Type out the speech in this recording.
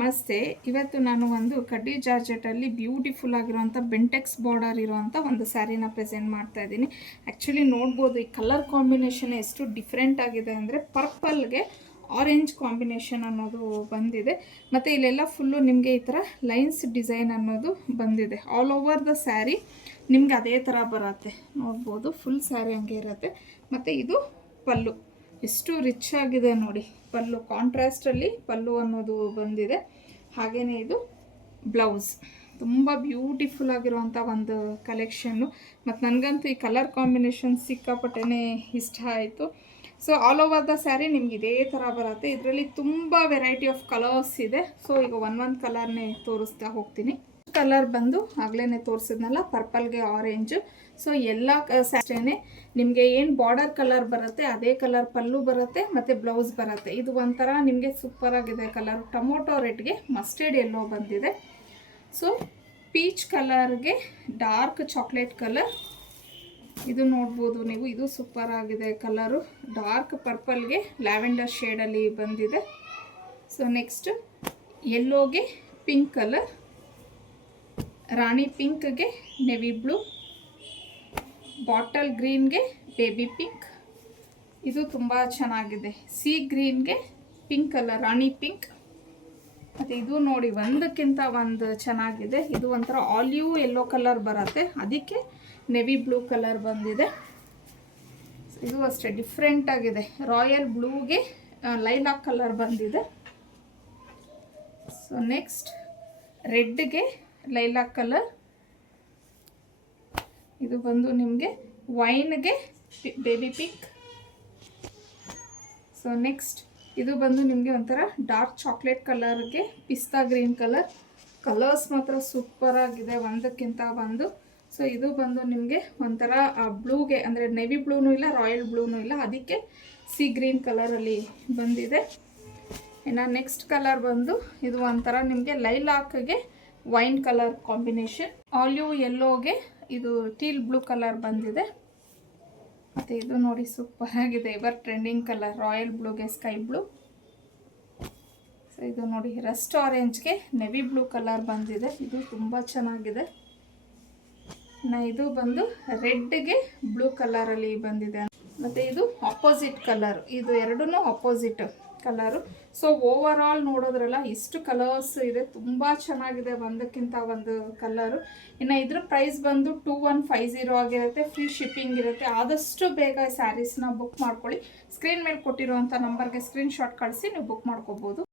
ನಮಸ್ತೆ. ಇವತ್ತು ನಾನು ಒಂದು ಕಡ್ಡಿ ಜಾರ್ಜೆಟಲ್ಲಿ ಬ್ಯೂಟಿಫುಲ್ ಆಗಿರುವಂಥ ಬೆಂಟೆಕ್ಸ್ ಬಾರ್ಡರ್ ಇರುವಂಥ ಒಂದು ಸ್ಯಾರಿನ ಪ್ರೆಸೆಂಟ್ ಮಾಡ್ತಾ ಇದ್ದೀನಿ. ಆ್ಯಕ್ಚುಲಿ ನೋಡ್ಬೋದು ಈ ಕಲರ್ ಕಾಂಬಿನೇಷನ್ ಎಷ್ಟು ಡಿಫ್ರೆಂಟ್ ಆಗಿದೆ ಅಂದರೆ ಪರ್ಪಲ್ಗೆ ಆರೆಂಜ್ ಕಾಂಬಿನೇಷನ್ ಅನ್ನೋದು ಬಂದಿದೆ. ಮತ್ತು ಇಲ್ಲೆಲ್ಲ ಫುಲ್ಲು ನಿಮಗೆ ಈ ಥರ ಲೈನ್ಸ್ ಡಿಸೈನ್ ಅನ್ನೋದು ಬಂದಿದೆ. ಆಲ್ ಓವರ್ ದ ಸ್ಯಾರಿ ನಿಮ್ಗೆ ಅದೇ ಥರ ಬರುತ್ತೆ, ನೋಡ್ಬೋದು. ಫುಲ್ ಸ್ಯಾರಿ ಹಂಗೆ ಇರುತ್ತೆ. ಮತ್ತು ಇದು ಪಲ್ಲು ಎಷ್ಟು ರಿಚ್ ಆಗಿದೆ ನೋಡಿ. ಪಲ್ಲು ಕಾಂಟ್ರಾಸ್ಟಲ್ಲಿ ಪಲ್ಲು ಅನ್ನೋದು ಬಂದಿದೆ. ಹಾಗೆಯೇ ಇದು ಬ್ಲೌಸ್ ತುಂಬ ಬ್ಯೂಟಿಫುಲ್ ಆಗಿರುವಂಥ ಒಂದು ಕಲೆಕ್ಷನ್ನು. ಮತ್ತು ನನಗಂತೂ ಈ ಕಲರ್ ಕಾಂಬಿನೇಷನ್ ಸಿಕ್ಕಾಪಟ್ಟೆ ಇಷ್ಟ ಆಯಿತು. So all over the sari ನಿಮ್ಗೆ ಇದೇ ಥರ ಬರುತ್ತೆ. ಇದರಲ್ಲಿ ತುಂಬ ವೆರೈಟಿ ಆಫ್ ಕಲರ್ಸ್ ಇದೆ. ಸೊ ಈಗ ಒಂದೊಂದು ಕಲರ್ನೇ ತೋರಿಸ್ತಾ ಹೋಗ್ತೀನಿ. ಕಲರ್ ಬಂದು ಆಗಲೇ ತೋರಿಸಿದ್ನಲ್ಲ, ಪರ್ಪಲ್ಗೆ ಆರೆಂಜ್. ಸೊ ಎಲ್ಲ ಸ್ಯಾರಿನೇ ನಿಮಗೆ ಏನು ಬಾರ್ಡರ್ ಕಲರ್ ಬರುತ್ತೆ ಅದೇ ಕಲರ್ ಪಲ್ಲು ಬರುತ್ತೆ ಮತ್ತು ಬ್ಲೌಸ್ ಬರುತ್ತೆ. ಇದು ಒಂಥರ ನಿಮಗೆ ಸೂಪರಾಗಿದೆ ಕಲರ್. ಟೊಮೊಟೊ ರೆಡ್ಗೆ ಮಸ್ಟರ್ಡ್ ಎಲ್ಲೋ ಬಂದಿದೆ. ಸೊ ಪೀಚ್ ಕಲರ್ಗೆ ಡಾರ್ಕ್ ಚಾಕ್ಲೇಟ್ ಕಲರ್ ಇದು ನೋಡ್ಬೋದು ನೀವು. ಇದು ಸೂಪರ್ ಆಗಿದೆ ಕಲರು. ಡಾರ್ಕ್ ಪರ್ಪಲ್ಗೆ ಲ್ಯಾವೆಂಡರ್ ಶೇಡಲ್ಲಿ ಬಂದಿದೆ. ಸೊ ನೆಕ್ಸ್ಟ್ ಯೆಲ್ಲೋಗೆ ಪಿಂಕ್ ಕಲರ್, ರಾಣಿ ಪಿಂಕ್ಗೆ ನೆವಿ ಬ್ಲೂ, ಬಾಟಲ್ ಗ್ರೀನ್ಗೆ ಬೇಬಿ ಪಿಂಕ್. ಇದು ತುಂಬ ಚೆನ್ನಾಗಿದೆ. ಸಿ ಗ್ರೀನ್ಗೆ ಪಿಂಕ್ ಕಲರ್, ರಾಣಿ ಪಿಂಕ್. ಮತ್ತು ಇದು ನೋಡಿ ಒಂದಕ್ಕಿಂತ ಒಂದು ಚೆನ್ನಾಗಿದೆ. ಇದು ಒಂಥರ ಆಲಿವ್ ಯೆಲ್ಲೋ ಕಲರ್ ಬರುತ್ತೆ, ಅದಕ್ಕೆ ನೆವಿ ಬ್ಲೂ ಕಲರ್ ಬಂದಿದೆ. ಇದು ಅಷ್ಟೇ ಡಿಫ್ರೆಂಟ್ ಆಗಿದೆ. ರಾಯಲ್ ಬ್ಲೂಗೆ ಲೈಲಾಕ್ ಕಲರ್ ಬಂದಿದೆ. ಸೊ ನೆಕ್ಸ್ಟ್ ರೆಡ್ಗೆ ಲೈಲಾಕ್ ಕಲರ್. ಇದು ಬಂದು ನಿಮಗೆ ವೈನ್ಗೆ ಬೇಬಿ ಪಿಂಕ್. ಸೊ ನೆಕ್ಸ್ಟ್ ಇದು ಬಂದು ನಿಮಗೆ ಒಂಥರ ಡಾರ್ಕ್ ಚಾಕ್ಲೇಟ್ ಕಲರ್ಗೆ ಪಿಸ್ತಾ ಗ್ರೀನ್ ಕಲರ್. ಕಲರ್ಸ್ ಮಾತ್ರ ಸೂಪರ್ ಆಗಿದೆ ಒಂದಕ್ಕಿಂತ ಒಂದು. ಸೊ ಇದು ಬಂದು ನಿಮಗೆ ಒಂಥರ ಬ್ಲೂಗೆ ಅಂದರೆ ನೆವಿ ಬ್ಲೂನೂ ಇಲ್ಲ, ರಾಯಲ್ ಬ್ಲೂನೂ ಇಲ್ಲ, ಅದಕ್ಕೆ ಸಿ ಗ್ರೀನ್ ಕಲರಲ್ಲಿ ಬಂದಿದೆ. ಇನ್ನು ನೆಕ್ಸ್ಟ್ ಕಲರ್ ಬಂದು ಇದು ಒಂಥರ ನಿಮಗೆ ಲೈಲಾಕ್ಗೆ ವೈನ್ ಕಲರ್ ಕಾಂಬಿನೇಷನ್. ಆಲಿವ್ ಯೆಲ್ಲೋಗೆ ಇದು ಟೀಲ್ ಬ್ಲೂ ಕಲರ್ ಬಂದಿದೆ. ಮತ್ತು ಇದು ನೋಡಿ ಸೂಪರ್ ಆಗಿದೆ, ಇವರ್ ಟ್ರೆಂಡಿಂಗ್ ಕಲರ್. ರಾಯಲ್ ಬ್ಲೂಗೆ ಸ್ಕೈ ಬ್ಲೂ. ಸೊ ಇದು ನೋಡಿ ರಸ್ಟ್ ಆರೆಂಜ್ಗೆ ನೆವಿ ಬ್ಲೂ ಕಲರ್ ಬಂದಿದೆ. ಇದು ತುಂಬ ಚೆನ್ನಾಗಿದೆ. ಇದು ಬಂದು ರೆಡ್ಗೆ ಬ್ಲೂ ಕಲರಲ್ಲಿ ಬಂದಿದೆ. ಮತ್ತು ಇದು ಆಪೋಸಿಟ್ ಕಲರ್. ಇದು ಎರಡೂ opposite colour. So overall ನೋಡೋದ್ರಲ್ಲ ಇಷ್ಟು ಕಲರ್ಸ್ ಇದೆ, ತುಂಬ ಚೆನ್ನಾಗಿದೆ ಒಂದಕ್ಕಿಂತ ಒಂದು ಕಲರು. ಇನ್ನು ಇದ್ರ ಪ್ರೈಸ್ ಬಂದು 2150 ಆಗಿರುತ್ತೆ. ಫ್ರೀ ಶಿಪ್ಪಿಂಗ್ ಇರುತ್ತೆ. ಆದಷ್ಟು ಬೇಗ ಸ್ಯಾರೀಸ್ನ ಬುಕ್ ಮಾಡ್ಕೊಳ್ಳಿ. ಸ್ಕ್ರೀನ್ ಮೇಲೆ ಕೊಟ್ಟಿರುವಂಥ ನಂಬರ್ಗೆ ಸ್ಕ್ರೀನ್ಶಾಟ್ ಕಳಿಸಿ ನೀವು ಬುಕ್ ಮಾಡ್ಕೋಬೋದು.